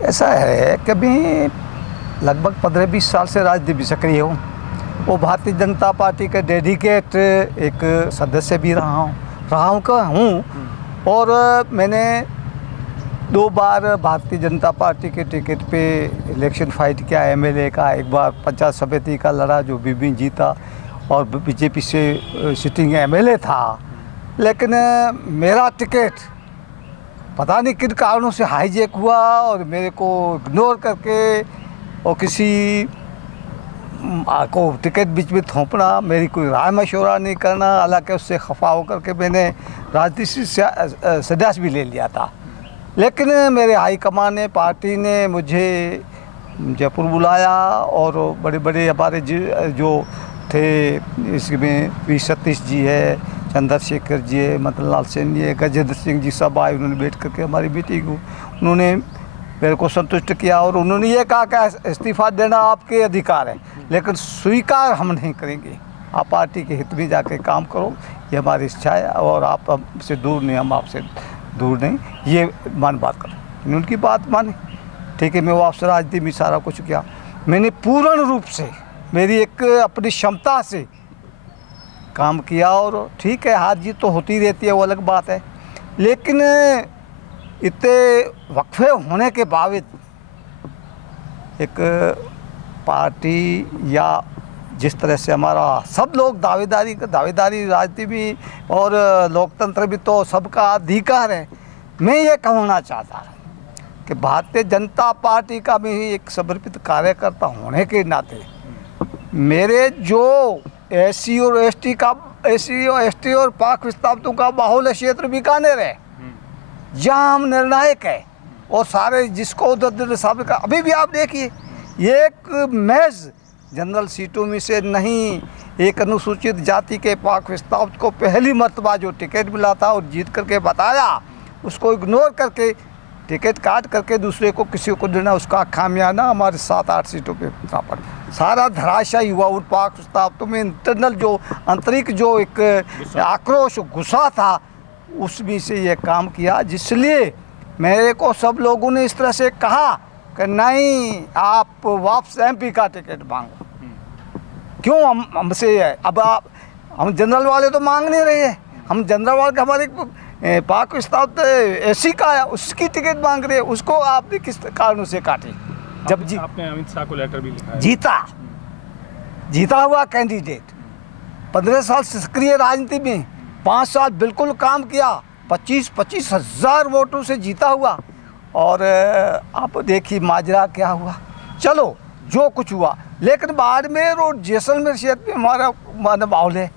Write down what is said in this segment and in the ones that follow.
ऐसा है कि मैं लगभग 15-20 साल से राजनीति में सक्रिय हूँ। वो भारतीय जनता पार्टी के डेडिकेट एक सदस्य भी रहा हूँ और मैंने 2 बार भारतीय जनता पार्टी के टिकट पे इलेक्शन फाइट किया एमएलए का। एक बार पंचायत समिति का लड़ा जो बीबी जीता और बीजेपी से सिटिंग एमएलए था। लेकिन मेरा टिकट पता नहीं किन कारणों से हाईजैक हुआ और मेरे को इग्नोर करके और किसी को टिकट बीच में थोपना, मेरी कोई राय मशवरा नहीं करना। हालांकि उससे खफा होकर के मैंने राजनीति से संन्यास भी ले लिया था। लेकिन मेरे हाईकमान ने, पार्टी ने मुझे जयपुर बुलाया और बड़े बड़े हमारे जो थे, इसमें वी सतीश जी है, चंद्रशेखर जी है, मदन लाल सेन जी है, गजेंद्र सिंह जी, सब आए। उन्होंने बैठ करके हमारी मीटिंग को उन्होंने मेरे को संतुष्ट किया और उन्होंने ये कहा कि इस्तीफा देना आपके अधिकार है, लेकिन स्वीकार हम नहीं करेंगे। आप पार्टी के हित में जाके काम करो, ये हमारी इच्छा है और आप हमसे दूर नहीं, हम आपसे दूर नहीं, ये बात करो। उनकी बात मानी, ठीक है। मैं वापस राजनीति में सारा कुछ किया। मैंने पूर्ण रूप से मेरी एक अपनी क्षमता से काम किया और ठीक है, हार जीत तो होती रहती है, वो अलग बात है। लेकिन इतने वक्फे होने के बावजूद एक पार्टी या जिस तरह से हमारा सब लोग दावेदारी राजनीति में और लोकतंत्र भी तो सबका अधिकार है। मैं ये कहना चाहता हूँ कि भारतीय जनता पार्टी का भी एक समर्पित कार्यकर्ता होने के नाते मेरे जो एससी और एसटी और पाक विस्थापितों का बाहुल्य क्षेत्र बीकानेर है, जहाँ हम निर्णायक है और सारे जिसको उधर साबित का, अभी भी आप देखिए एक महज जनरल सीटों में से नहीं, एक अनुसूचित जाति के पाक विस्थापित को पहली मर्तबा जो टिकट मिला था और जीत करके बताया, उसको इग्नोर करके टिकट काट करके दूसरे को किसी को देना, उसका खामियाना हमारे 7-8 सीटों पे पर सारा धराशायी हुआ। उन पाक विस्थापितों में इंटरनल जो आंतरिक जो एक आक्रोश गुस्सा था, उसमें से ये काम किया, जिसलिए मेरे को सब लोगों ने इस तरह से कहा कि नहीं, आप वापस एमपी का टिकट मांगो। क्यों हमसे अब हम जनरल वाले तो मांग नहीं रहे हैं, हम जनरल वाले का हमारे पाक विस्थापित एसी का है, उसकी टिकट मांग रहे हैं। उसको आपने किस कारणों से काटी? जब आपने अमित शाह को लेटर भी लिखा है। जीता हुआ कैंडिडेट, 15 साल सक्रिय राजनीति में, 5 साल बिल्कुल काम किया, 25 हज़ार वोटों से जीता हुआ। और आप देखिए माजरा क्या हुआ। चलो जो कुछ हुआ, लेकिन बाड़मेर और जैसलमेर क्षेत्र में हमारा माहौल है,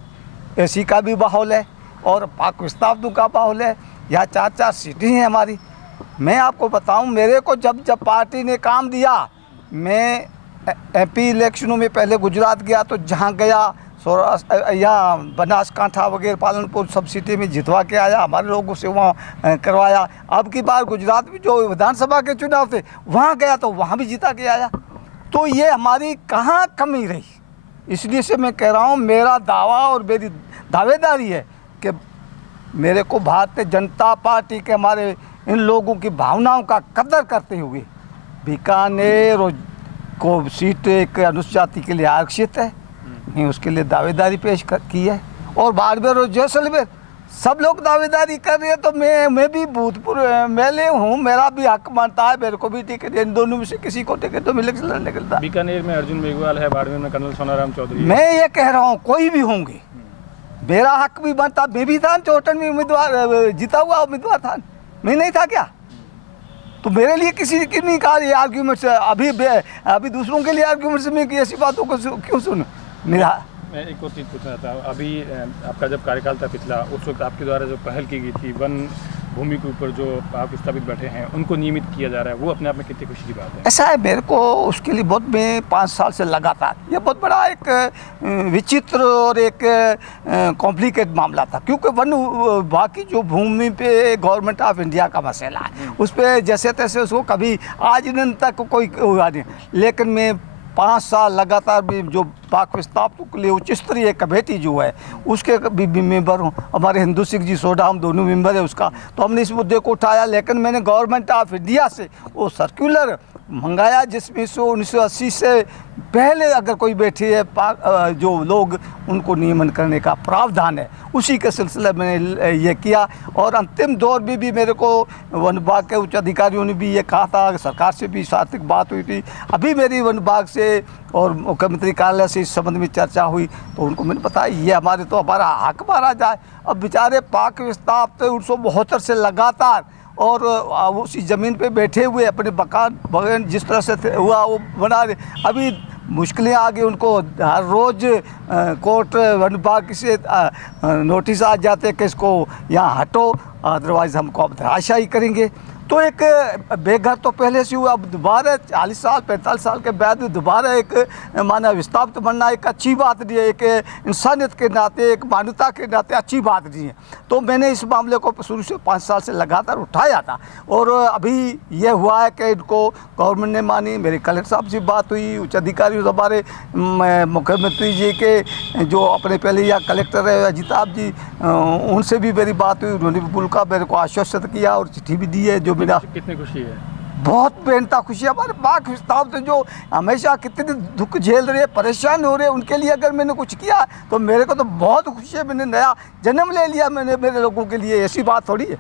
एसी का भी माहौल है और पाक विस्थापितों का माहौल है। यहाँ 4-4 सीटें हैं हमारी। मैं आपको बताऊं, मेरे को जब पार्टी ने काम दिया, मैं एमपी इलेक्शनों में पहले गुजरात गया, तो जहाँ गया यहाँ बनासकांठा वगैरह पालनपुर सब सीटें में जितवा के आया, हमारे लोगों से वहाँ करवाया। अब की बार गुजरात में जो विधानसभा के चुनाव थे, वहाँ गया तो वहाँ भी जीता के आया। तो ये हमारी कहाँ कमी रही? इसलिए से मैं कह रहा हूँ, मेरा दावा और मेरी दावेदारी है कि मेरे को भारतीय जनता पार्टी के हमारे इन लोगों की भावनाओं का कदर करते हुए बीकानेर को सीट एक अनुसूचित जाति के लिए आरक्षित है, मैं उसके लिए दावेदारी पेश की है। और बाड़मेर और जैसलमेर सब लोग दावेदारी कर रहे हैं, तो मैं भी भूतपूर्व एमएलए हूँ, मेरा भी हक बनता है, मेरे को भी टिकट, इन दोनों में से किसी को टिकट तो मिले निकलता। बीकानेर में अर्जुन मेघवाल है, बाड़मेर में कर्नल सोनाराम चौधरी। मैं ये कह रहा हूँ, कोई भी होंगे, मेरा हक भी बनता। मैं भी था चौटन में उम्मीदवार, जीता हुआ उम्मीदवार था, मैं नहीं था क्या? तो मेरे लिए किसी की नहीं कहा ये आर्ग्यूमेंट से, अभी दूसरों के लिए आर्ग्यूमेंट से मैं ऐसी बातों को क्यों सुन। मेरा मैं एक और चीज़ पूछना था, अभी आपका जब कार्यकाल था पिछला, उस वक्त आपके द्वारा जो पहल की गई थी, वन भूमि के ऊपर जो पाक विस्थापित बैठे हैं उनको नियमित किया जा रहा है, वो अपने आप में कितनी खुशी की बात है? ऐसा है, मेरे को उसके लिए बहुत, मैं 5 साल से लगातार, ये बहुत बड़ा एक विचित्र और एक कॉम्प्लिकेट मामला था, क्योंकि वन बाकी जो भूमि पे गवर्नमेंट ऑफ इंडिया का मसला है, उस पर जैसे तैसे उसको कभी आज दिन तक कोई हुआ नहीं। लेकिन मैं 5 साल लगातार भी जो पाक विस्थापितों के लिए उच्च स्तरीय कमेटी जो है उसके भी मेंबर हूँ। हमारे हिंदू सिख जी सोडा हम दोनों मेंबर है उसका। तो हमने इस मुद्दे को उठाया, लेकिन मैंने गवर्नमेंट ऑफ इंडिया से वो सर्कुलर मंगाया जिसमें 1980 से पहले अगर कोई बैठी है जो लोग उनको नियमन करने का प्रावधान है, उसी के सिलसिले में ये किया। और अंतिम दौर में भी मेरे को वन विभाग के उच्च अधिकारियों ने भी ये कहा था, सरकार से भी सार्थक बात हुई थी। अभी मेरी वन विभाग से और मुख्यमंत्री कार्यालय से इस संबंध में चर्चा हुई, तो उनको मैंने बताया ये हमारे तो हमारा हक मारा जाए। अब बेचारे पाक विस्थापित 1972 से लगातार और उसी ज़मीन पे बैठे हुए अपने बगान जिस तरह से हुआ वो बना रहे। अभी मुश्किलें आ गई उनको, हर रोज़ कोर्ट वन विभाग से नोटिस आ जाते कि इसको यहाँ हटो, अदरवाइज़ हमको अब धराशायी करेंगे। तो एक बेघर तो पहले से हुआ, अब दोबारा 40 साल 45 साल के बाद दोबारा एक माना विस्थापित बनना एक अच्छी बात नहीं है, एक इंसानियत के नाते, एक मानवता के नाते अच्छी बात नहीं है। तो मैंने इस मामले को शुरू से 5 साल से लगातार उठाया था और अभी ये हुआ है कि इनको गवर्नमेंट ने मानी। मेरे कलेक्टर साहब से बात हुई, उच्च अधिकारियों हमारे मुख्यमंत्री जी के जो अपने पहले या कलेक्टर है अजिताभ जी, उनसे भी मेरी बात हुई। उन्होंने भी बुलका मेरे को आश्वस्त किया और चिट्ठी भी दी है। जो मेरा कितनी खुशी है, बहुत बेनता खुशी है। हमारे पाक विस्थापित जो हमेशा कितने दुख झेल रहे, परेशान हो रहे, उनके लिए अगर मैंने कुछ किया तो मेरे को तो बहुत खुशी है। मैंने नया जन्म ले लिया, मैंने मेरे लोगों के लिए, ऐसी बात थोड़ी है।